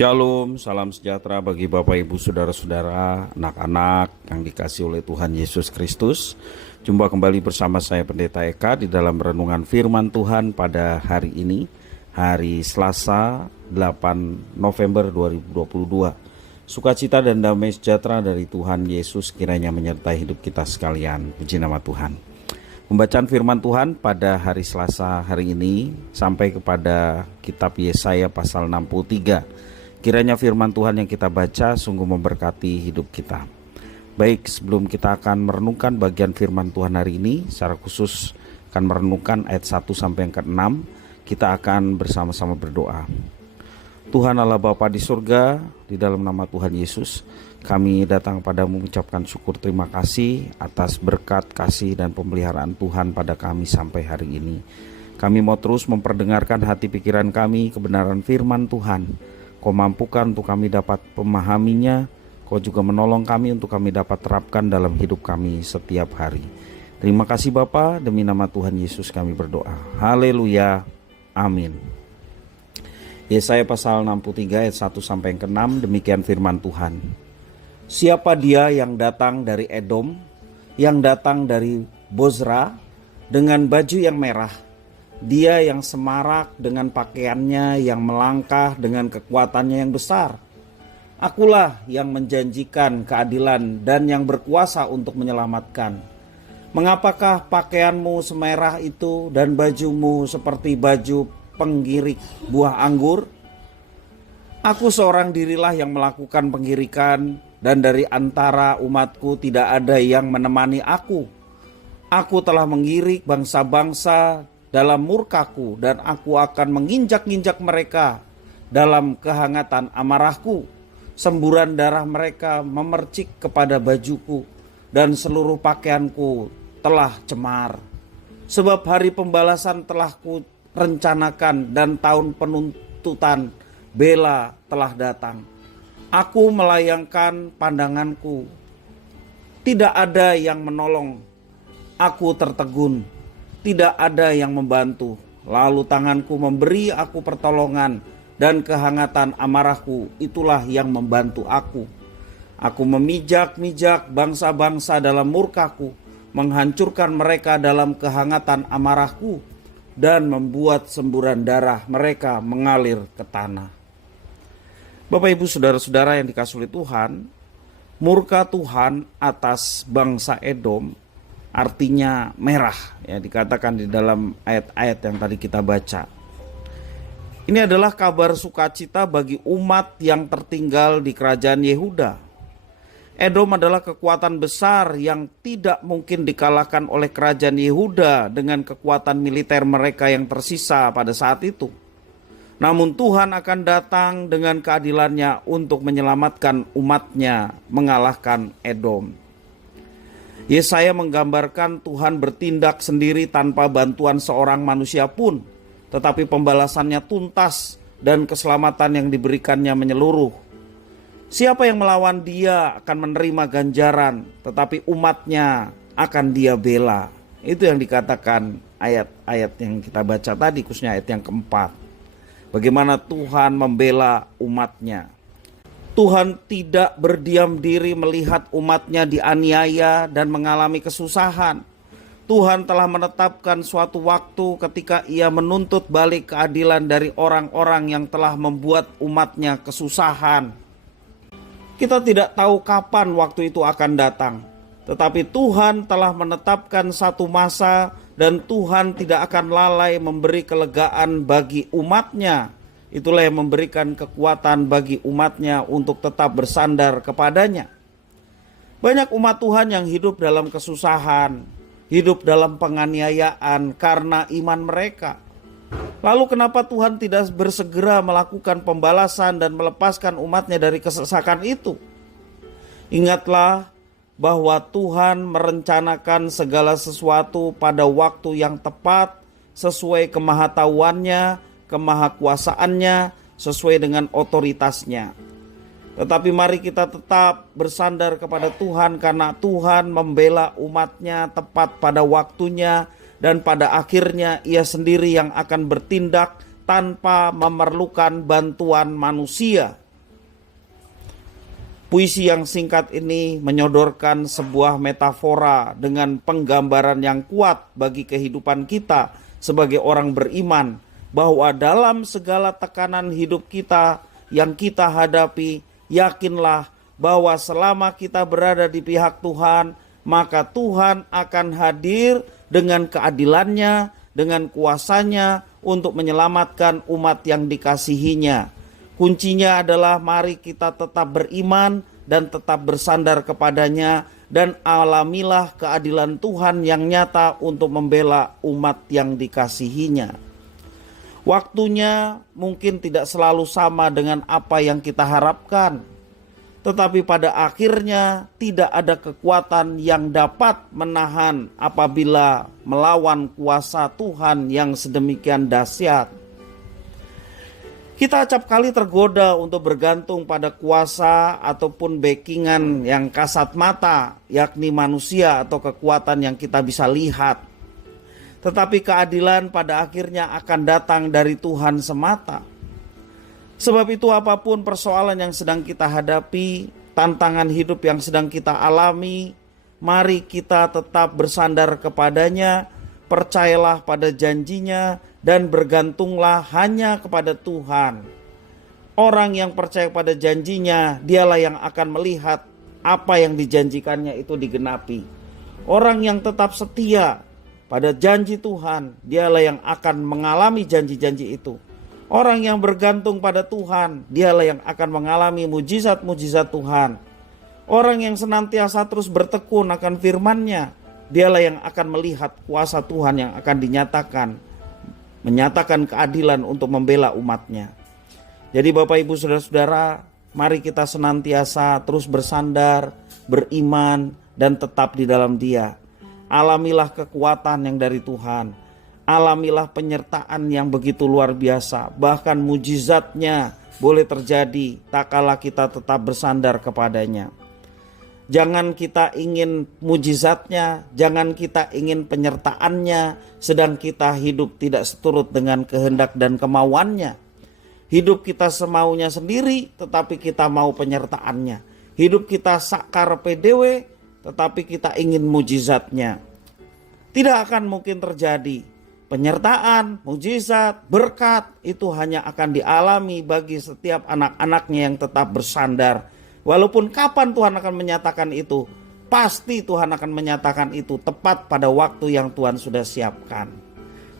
Shalom, salam sejahtera bagi Bapak Ibu Saudara-saudara, anak-anak yang dikasihi oleh Tuhan Yesus Kristus. Jumpa kembali bersama saya Pendeta Eka di dalam renungan firman Tuhan pada hari ini, hari Selasa 8 November 2022. Sukacita dan damai sejahtera dari Tuhan Yesus kiranya menyertai hidup kita sekalian. Puji nama Tuhan. Pembacaan firman Tuhan pada hari Selasa hari ini sampai kepada kitab Yesaya pasal 63. Kiranya firman Tuhan yang kita baca sungguh memberkati hidup kita. Baik, sebelum kita akan merenungkan bagian firman Tuhan hari ini, secara khusus akan merenungkan ayat 1 sampai yang ke-6, kita akan bersama-sama berdoa. Tuhan Allah Bapa di surga, di dalam nama Tuhan Yesus, kami datang padamu mengucapkan syukur terima kasih atas berkat, kasih, dan pemeliharaan Tuhan pada kami sampai hari ini. Kami mau terus memperdengarkan hati pikiran kami kebenaran firman Tuhan. Kau mampukan untuk kami dapat memahaminya, Kau juga menolong kami untuk kami dapat terapkan dalam hidup kami setiap hari. Terima kasih Bapa, demi nama Tuhan Yesus kami berdoa. Haleluya, amin. Yesaya pasal 63 ayat 1 sampai yang ke-6, demikian firman Tuhan. Siapa dia yang datang dari Edom, yang datang dari Bozra, dengan baju yang merah? Dia yang semarak dengan pakaiannya, yang melangkah dengan kekuatannya yang besar. Akulah yang menjanjikan keadilan dan yang berkuasa untuk menyelamatkan. Mengapakah pakaianmu semerah itu dan bajumu seperti baju penggirik buah anggur? Aku seorang dirilah yang melakukan penggirikan, dan dari antara umatku tidak ada yang menemani aku. Aku telah menggirik bangsa-bangsa dalam murkaku, dan aku akan menginjak-injak mereka dalam kehangatan amarahku. Semburan darah mereka memercik kepada bajuku, dan seluruh pakaianku telah cemar. Sebab hari pembalasan telah ku rencanakan, dan tahun penuntutan bela telah datang. Aku melayangkan pandanganku, tidak ada yang menolong. Aku tertegun, tidak ada yang membantu. Lalu tanganku memberi aku pertolongan, dan kehangatan amarahku itulah yang membantu aku. Aku memijak-mijak bangsa-bangsa dalam murkaku, menghancurkan mereka dalam kehangatan amarahku, dan membuat semburan darah mereka mengalir ke tanah. Bapak Ibu Saudara-saudara yang dikasihi oleh Tuhan, murka Tuhan atas bangsa Edom artinya merah, ya, dikatakan di dalam ayat-ayat yang tadi kita baca. Ini adalah kabar sukacita bagi umat yang tertinggal di kerajaan Yehuda. Edom adalah kekuatan besar yang tidak mungkin dikalahkan oleh kerajaan Yehuda dengan kekuatan militer mereka yang tersisa pada saat itu. Namun Tuhan akan datang dengan keadilannya untuk menyelamatkan umatnya mengalahkan Edom. Yesaya menggambarkan Tuhan bertindak sendiri tanpa bantuan seorang manusia pun, tetapi pembalasannya tuntas dan keselamatan yang diberikannya menyeluruh. Siapa yang melawan dia akan menerima ganjaran, tetapi umatnya akan dia bela. Itu yang dikatakan ayat-ayat yang kita baca tadi, khususnya ayat yang keempat. Bagaimana Tuhan membela umatnya. Tuhan tidak berdiam diri melihat umatnya dianiaya dan mengalami kesusahan. Tuhan telah menetapkan suatu waktu ketika ia menuntut balik keadilan dari orang-orang yang telah membuat umatnya kesusahan. Kita tidak tahu kapan waktu itu akan datang, tetapi Tuhan telah menetapkan satu masa, dan Tuhan tidak akan lalai memberi kelegaan bagi umatnya. Itulah yang memberikan kekuatan bagi umatnya untuk tetap bersandar kepadanya. Banyak umat Tuhan yang hidup dalam kesusahan, hidup dalam penganiayaan karena iman mereka. Lalu kenapa Tuhan tidak bersegera melakukan pembalasan dan melepaskan umatnya dari kesesakan itu? Ingatlah bahwa Tuhan merencanakan segala sesuatu pada waktu yang tepat, sesuai kemahatauannya, kemahakuasaannya, sesuai dengan otoritasnya. Tetapi mari kita tetap bersandar kepada Tuhan, karena Tuhan membela umatnya tepat pada waktunya, dan pada akhirnya ia sendiri yang akan bertindak tanpa memerlukan bantuan manusia. Puisi yang singkat ini menyodorkan sebuah metafora dengan penggambaran yang kuat bagi kehidupan kita sebagai orang beriman, bahwa dalam segala tekanan hidup kita yang kita hadapi, yakinlah bahwa selama kita berada di pihak Tuhan, maka Tuhan akan hadir dengan keadilannya, dengan kuasanya untuk menyelamatkan umat yang dikasihinya. Kuncinya adalah mari kita tetap beriman dan tetap bersandar kepadanya, dan alamilah keadilan Tuhan yang nyata untuk membela umat yang dikasihinya. Waktunya mungkin tidak selalu sama dengan apa yang kita harapkan, tetapi pada akhirnya tidak ada kekuatan yang dapat menahan apabila melawan kuasa Tuhan yang sedemikian dahsyat. Kita acap kali tergoda untuk bergantung pada kuasa ataupun backingan yang kasat mata, yakni manusia atau kekuatan yang kita bisa lihat. Tetapi keadilan pada akhirnya akan datang dari Tuhan semata. Sebab itu apapun persoalan yang sedang kita hadapi, tantangan hidup yang sedang kita alami, mari kita tetap bersandar kepadanya, percayalah pada janjinya, dan bergantunglah hanya kepada Tuhan. Orang yang percaya pada janjinya, dialah yang akan melihat apa yang dijanjikannya itu digenapi. Orang yang tetap setia pada janji Tuhan, dialah yang akan mengalami janji-janji itu. Orang yang bergantung pada Tuhan, dialah yang akan mengalami mujizat-mujizat Tuhan. Orang yang senantiasa terus bertekun akan firman-Nya, dialah yang akan melihat kuasa Tuhan yang akan dinyatakan, menyatakan keadilan untuk membela umat-Nya. Jadi Bapak Ibu Saudara-saudara, mari kita senantiasa terus bersandar, beriman, dan tetap di dalam Dia. Alamilah kekuatan yang dari Tuhan. Alamilah penyertaan yang begitu luar biasa. Bahkan mujizatnya boleh terjadi tak kala kita tetap bersandar kepadanya. Jangan kita ingin mujizatnya, jangan kita ingin penyertaannya, sedang kita hidup tidak seturut dengan kehendak dan kemauannya. Hidup kita semaunya sendiri, tetapi kita mau penyertaannya. Hidup kita sakar PDW, tetapi kita ingin mujizatnya. Tidak akan mungkin terjadi. Penyertaan, mujizat, berkat itu hanya akan dialami bagi setiap anak-anaknya yang tetap bersandar. Walaupun kapan Tuhan akan menyatakan itu, pasti Tuhan akan menyatakan itu tepat pada waktu yang Tuhan sudah siapkan.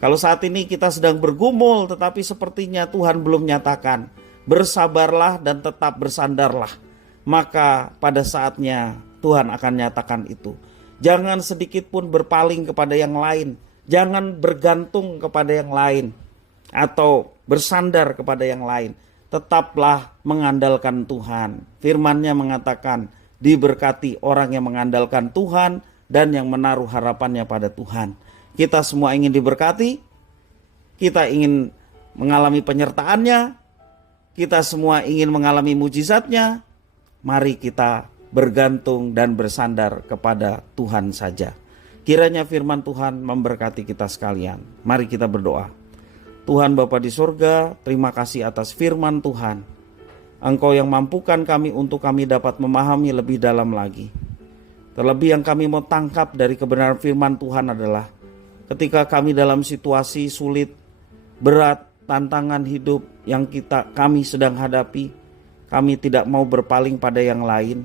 Kalau saat ini kita sedang bergumul tetapi sepertinya Tuhan belum nyatakan, bersabarlah dan tetap bersandarlah. Maka pada saatnya Tuhan akan nyatakan itu. Jangan sedikit pun berpaling kepada yang lain. Jangan bergantung kepada yang lain atau bersandar kepada yang lain. Tetaplah mengandalkan Tuhan. Firman-Nya mengatakan, diberkati orang yang mengandalkan Tuhan dan yang menaruh harapannya pada Tuhan. Kita semua ingin diberkati, kita ingin mengalami penyertaan-Nya, kita semua ingin mengalami mujizat-Nya. Mari kita bergantung dan bersandar kepada Tuhan saja. Kiranya firman Tuhan memberkati kita sekalian. Mari kita berdoa. Tuhan Bapa di surga, terima kasih atas firman Tuhan. Engkau yang mampukan kami untuk kami dapat memahami lebih dalam lagi. Terlebih yang kami mau tangkap dari kebenaran firman Tuhan adalah ketika kami dalam situasi sulit, berat, tantangan hidup yang kami sedang hadapi, kami tidak mau berpaling pada yang lain,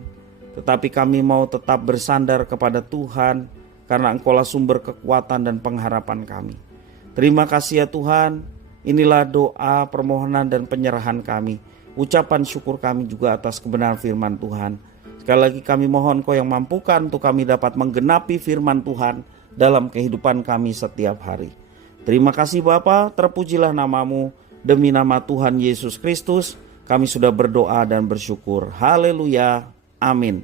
tetapi kami mau tetap bersandar kepada Tuhan, karena Engkaulah sumber kekuatan dan pengharapan kami. Terima kasih ya Tuhan, inilah doa, permohonan dan penyerahan kami. Ucapan syukur kami juga atas kebenaran firman Tuhan. Sekali lagi kami mohon Kau yang mampukan untuk kami dapat menggenapi firman Tuhan dalam kehidupan kami setiap hari. Terima kasih Bapa, terpujilah nama-Mu. Demi nama Tuhan Yesus Kristus, kami sudah berdoa dan bersyukur. Haleluya, amin.